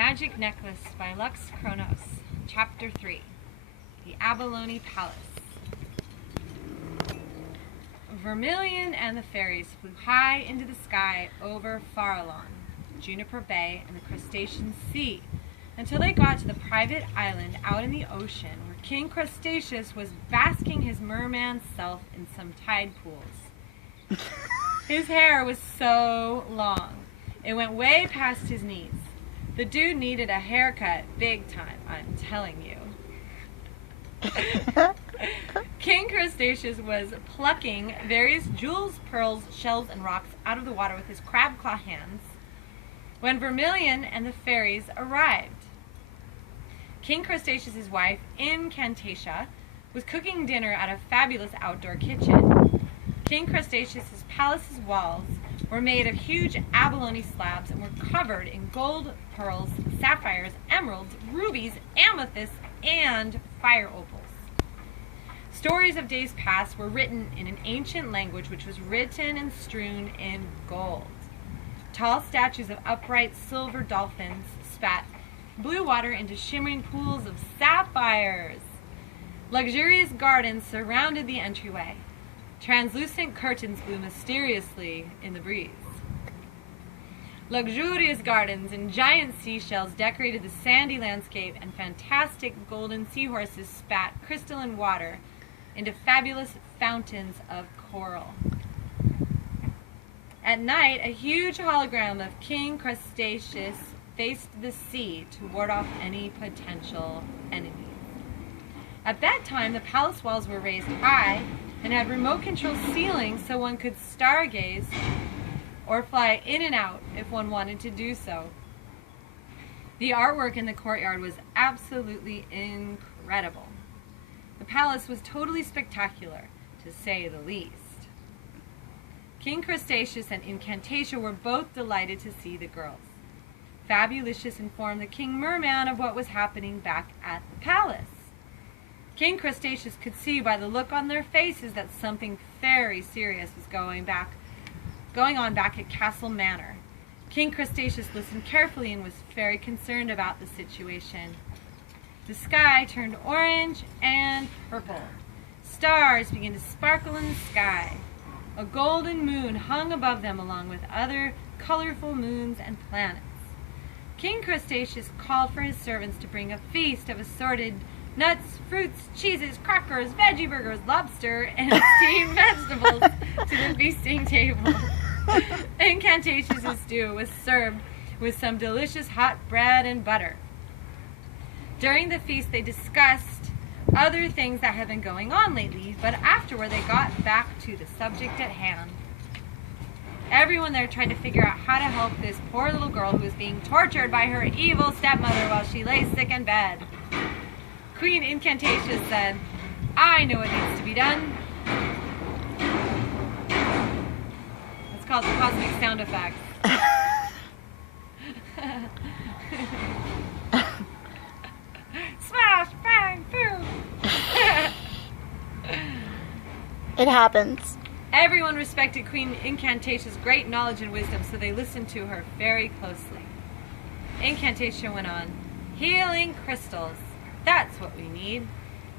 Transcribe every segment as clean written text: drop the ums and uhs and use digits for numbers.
Magic Necklace by Lux Kronos, Chapter 3, The Abalone Palace. Vermilion and the fairies flew high into the sky over Farallon, Juniper Bay, and the Crustacean Sea, until they got to the private island out in the ocean where King Crustaceus was basking his merman self in some tide pools. His hair was so long, it went way past his knees. The dude needed a haircut big time, I'm telling you. King Crustaceus was plucking various jewels, pearls, shells, and rocks out of the water with his crab claw hands when Vermilion and the fairies arrived. King Crustaceus' wife, Incantatia, was cooking dinner at a fabulous outdoor kitchen. King Crustaceus' palace's walls were made of huge abalone slabs and were covered in gold, pearls, sapphires, emeralds, rubies, amethysts, and fire opals. Stories of days past were written in an ancient language which was written and strewn in gold. Tall statues of upright silver dolphins spat blue water into shimmering pools of sapphires. Luxurious gardens surrounded the entryway. Translucent curtains blew mysteriously in the breeze. Luxurious gardens and giant seashells decorated the sandy landscape, and fantastic golden seahorses spat crystalline water into fabulous fountains of coral. At night, a huge hologram of King Crustaceus faced the sea to ward off any potential enemies. At bedtime, the palace walls were raised high and had remote-control ceilings so one could stargaze or fly in and out if one wanted to do so. The artwork in the courtyard was absolutely incredible. The palace was totally spectacular, to say the least. King Crustaceus and Incantatia were both delighted to see the girls. Fabulicious informed the King Merman of what was happening back at the palace. King Crustaceus could see by the look on their faces that something very serious was going on back at Castle Manor. King Crustaceus listened carefully and was very concerned about the situation. The sky turned orange and purple. Stars began to sparkle in the sky. A golden moon hung above them along with other colorful moons and planets. King Crustaceus called for his servants to bring a feast of assorted nuts, fruits, cheeses, crackers, veggie burgers, lobster, and steamed vegetables to the feasting table. Incantatious' stew was served with some delicious hot bread and butter. During the feast, they discussed other things that had been going on lately, but afterward they got back to the subject at hand. Everyone there tried to figure out how to help this poor little girl who was being tortured by her evil stepmother while she lay sick in bed. Queen Incantatia said, "I know what needs to be done." It's called the cosmic sound effect. Smash, bang, boom. It happens. Everyone respected Queen Incantatia's great knowledge and wisdom, so they listened to her very closely. Incantatia went on, "Healing crystals. That's what we need.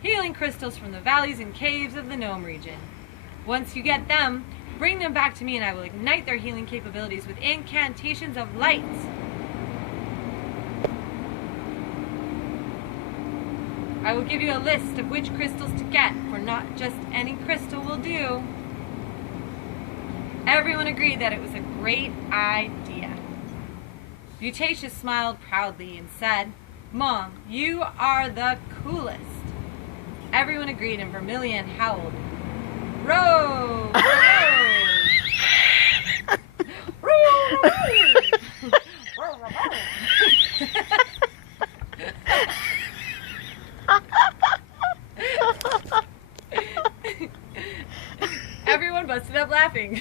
Healing crystals from the valleys and caves of the Gnome region. Once you get them, bring them back to me and I will ignite their healing capabilities with incantations of light." I will give you a list of which crystals to get, for not just any crystal will do. Everyone agreed that it was a great idea. Butatia smiled proudly and said, "Mom, you are the coolest." Everyone agreed and Vermilion howled, "Row! Row! Row! Row! Everyone busted up laughing.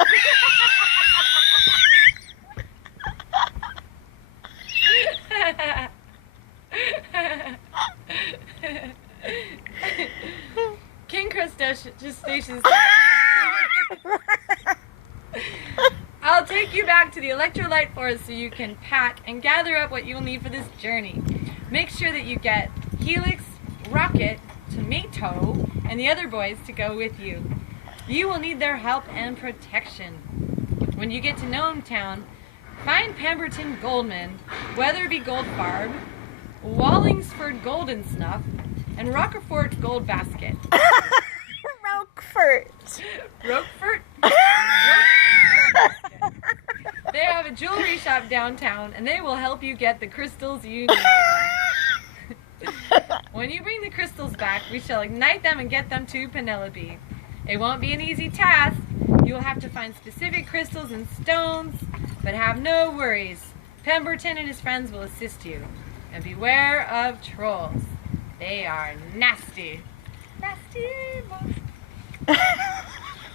King Crustaceus said, "I'll take you back to to the electrolyte forest so you can pack and gather up what you'll need for this journey. Make sure that you get Helix, Rocket, Tomato, and the other boys to go with you. You will need their help and protection. When you get to Gnome Town, find Pemberton Goldman, Weatherby Goldfarb, Wallingsford Golden Snuff, and Rockefort Gold Basket. Roquefort? They have a jewelry shop downtown, and they will help you get the crystals you need. When you bring the crystals back, we shall ignite them and get them to Penelope. It won't be an easy task. You will have to find specific crystals and stones, but have no worries. Pemberton and his friends will assist you. And beware of trolls. They are nasty. Nasty.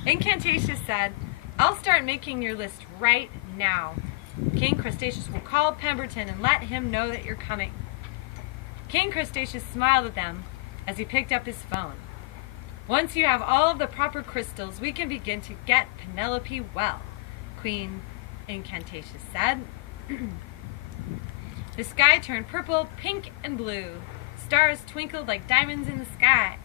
Incantatious said, I'll start making your list right now. King Crustaceous will call Pemberton and let him know that you're coming. King Crustaceous smiled at them as he picked up his phone. Once you have all of the proper crystals, we can begin to get Penelope well, Queen Incantatious said. The sky turned purple, pink, and blue. Stars twinkled like diamonds in the sky.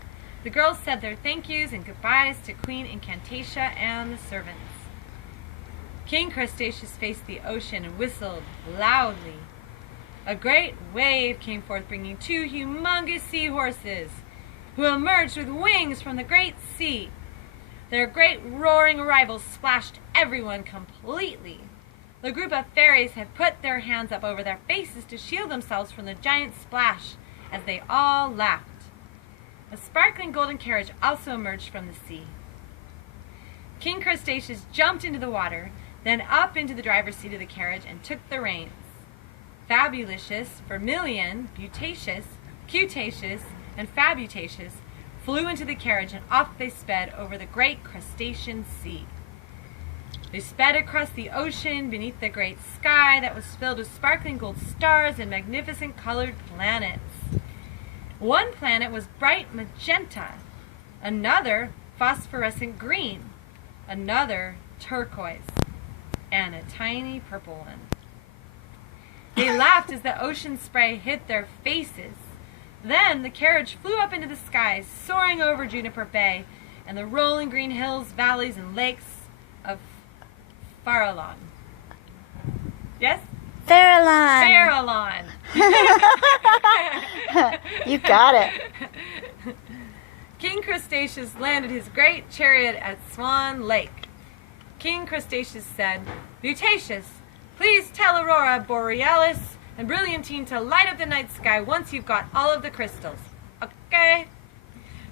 The girls said their thank yous and goodbyes to Queen Incantatia and the servants. King Crustaceous faced the ocean and whistled loudly. A great wave came forth, bringing two humongous seahorses, who emerged with wings from the great sea. Their great roaring arrival splashed everyone completely. The group of fairies had put their hands up over their faces to shield themselves from the giant splash as they all laughed. A sparkling golden carriage also emerged from the sea. King Crustaceous jumped into the water, then up into the driver's seat of the carriage and took the reins. Fabulicious, Vermilion, Butaceous, Cutaceous, and Fabutaceous flew into the carriage, and off they sped over the great crustacean sea. They sped across the ocean beneath the great sky that was filled with sparkling gold stars and magnificent colored planets. One planet was bright magenta, another phosphorescent green, another turquoise, and a tiny purple one. They laughed as the ocean spray hit their faces. Then the carriage flew up into the sky, soaring over Juniper Bay and the rolling green hills, valleys, and lakes of Farallon. Yes? Farallon. You got it. King Crustaceous landed his great chariot at Swan Lake. King Crustaceous said, Butaceous, please tell Aurora Borealis and Brilliantine to light up the night sky once you've got all of the crystals. Okay?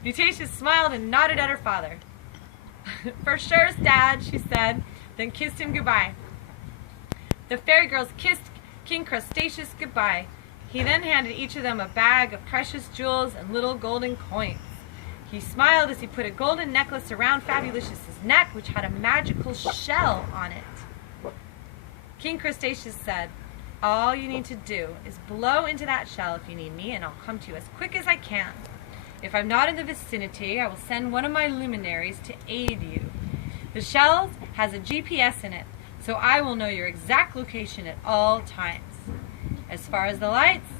Butaceous smiled and nodded at her father. For sure, Dad, she said, then kissed him goodbye. The fairy girls kissed King Crustaceous goodbye. He then handed each of them a bag of precious jewels and little golden coins. He smiled as he put a golden necklace around Fabulicious's neck, which had a magical shell on it. King Crustaceous said, all you need to do is blow into that shell if you need me, and I'll come to you as quick as I can. If I'm not in the vicinity, I will send one of my luminaries to aid you. The shell has a GPS in it, so I will know your exact location at all times. As far as the lights,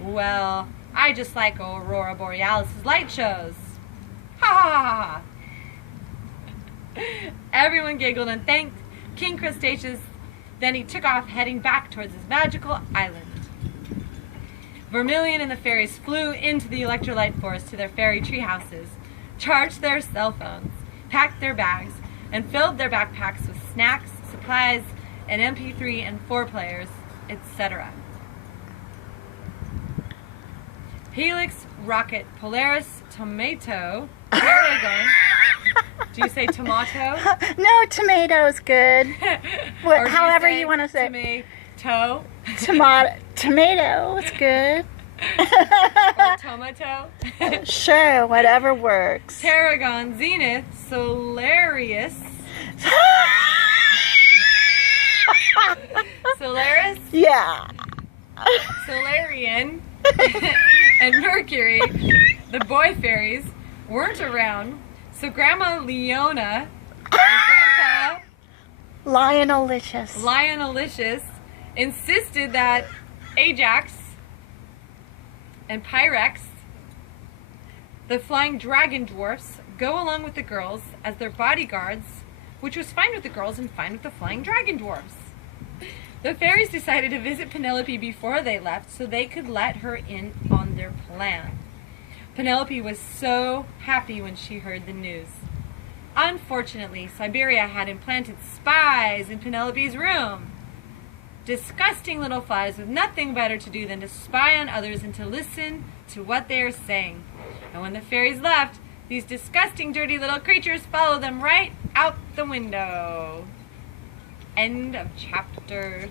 well, I just like Aurora Borealis' light shows. Ha ha ha ha! Everyone giggled and thanked King Crustaceous. Then he took off, heading back towards his magical island. Vermilion and the fairies flew into the electrolyte forest to their fairy tree houses, charged their cell phones, packed their bags, and filled their backpacks with snacks, supplies, and MP3 and 4 players, etc. Helix, Rocket, Polaris, Tomato, Paragon. Do you say tomato? No, tomato's good. However you want to say. Tomato. Tomato is good. Or tomato. Sure, whatever works. Paragon, Zenith, Solarius. Solaris? Yeah. Solarian and Mercury, the boy fairies, weren't around, so Grandma Leona and Grandpa Lionelicious insisted that Ajax and Pyrex, the flying dragon dwarfs, go along with the girls as their bodyguards, which was fine with the girls and fine with the flying dragon dwarfs. The fairies decided to visit Penelope before they left so they could let her in on their plan. Penelope was so happy when she heard the news. Unfortunately, Siberia had implanted spies in Penelope's room. Disgusting little flies with nothing better to do than to spy on others and to listen to what they are saying. And when the fairies left, these disgusting, dirty little creatures followed them right out the window. End of chapter